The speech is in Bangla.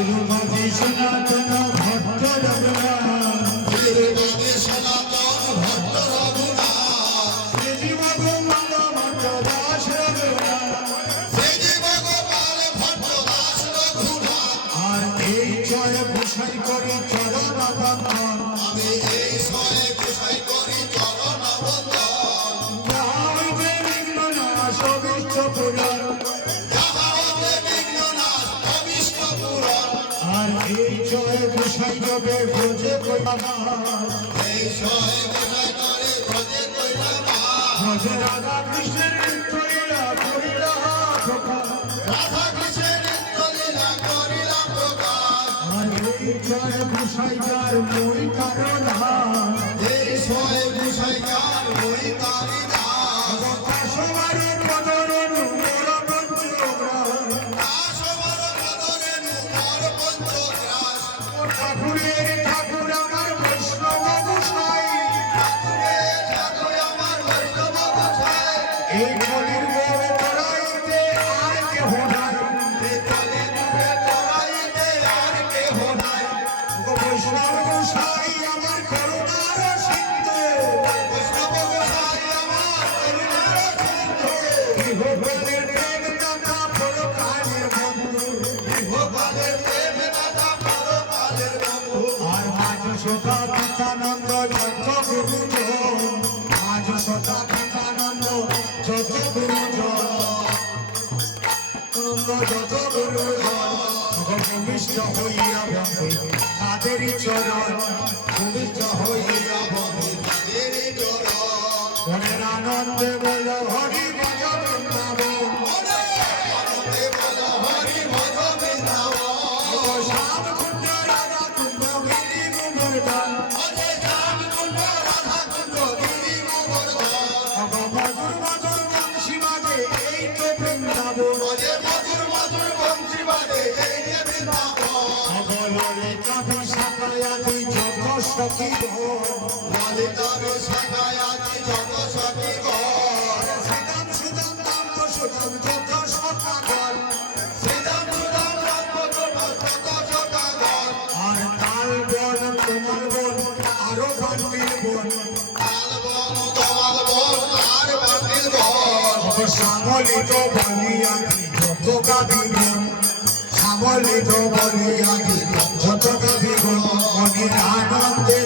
শ্রীমতী সনাতন ভট্ট রঘুনাথ শ্রীমতী সনাতন ভট্ট রঘুনাথ শ্রীজীব গোপাল ভট্ট দাস রঘুনাথ শ্রীজীব গোপাল ভট্ট দাস রঘুনাথ আর এই জয় গোসাই করি চরণ বন্ধন আমি এই ছয় গোসাই করি চরণ বন্দন যাহা হইতে বিঘ্ন নাশ অভীষ্ট পূরণ যাহা হতে বিঘ্ন নাশ অভীষ্ট পূরণ আর এই জয় গোসাই যবে ভোজে কইলাম এই ছয় গোসাই করে ভজে কইলাম ভজে রাধা কৃষ্ণের নৃত্য লীলা করিলা প্রকাশ রাধা কৃষ্ণের নিত্য লীলা করিলাম প্রকাশ আর এই জয় গোসাই যার মই কারণ এই ছয় গোসাই গান হই তারি দাস সবার পদরণ মোর পঞ্চগ্রাম দাসবর বদনে নুমর পঞ্চগ্রাস ঠাকুরের ঠাকুর আমার বৈষ্ণব গোসাই ঠাকুরের ঠাকুর আমার বৈষ্ণব গোসাই এই কলির বউ তরাইতে আর কেহ নাই এই কলির মুখে তরাইতে আর কেহ নাই বৈষ্ণব গোসাই আমার করুণার সিন্ধু বৈষ্ণব গোসাই আমার করুণার সিন্ধু ইহকালের প্রেম দাতা পরকালের বন্ধু ইহকালের প্রেম দাতা পরকালের বন্ধু আর আজ সদা পিতানন্দ যত গুরুজন আজ সদা পিতানন্দ যত গুরুজন আনন্দ যত গুরুজন ভূমিষ্ঠ হইয়া বন্ধে তাদেরই চরণ ভূমিষ্ঠ হইয়া বন্ধে তাদেরই চরণ মনের আনন্দে বল হরি ভজ বৃন্দাবন মনে আনন্দে বল হরি ভজ বৃন্দাবন শ্যাম কুণ্ড রাধা কুণ্ড গিরি গোবর্ধন হরে শ্যাম কুণ্ড রাধা কুণ্ড গিরি গোবর্ধন মধুর মধুর বংশী বাজে এই তো বৃন্দাবন হরে মধুর মধুর বংশী বাজে এই যে বৃন্দাবন ললিতা বিশাখায়াদি যত সখী ললিতার শাখায় আদি যত সখী গণ শ্রীদাম সুদাম দাম সুদাম যত সখাগণ শ্রীদাম সুদাম রাম যত সখাগণ আর তাল বন তোমাল বন আরো বান্ডিল বন তাল বন তমাল বন আর বান্ডিল বন সামলিত বলিয়াদি যত গাভী বন সামলিত বলিয়াদি যত গাভী বন মনের আনন্দে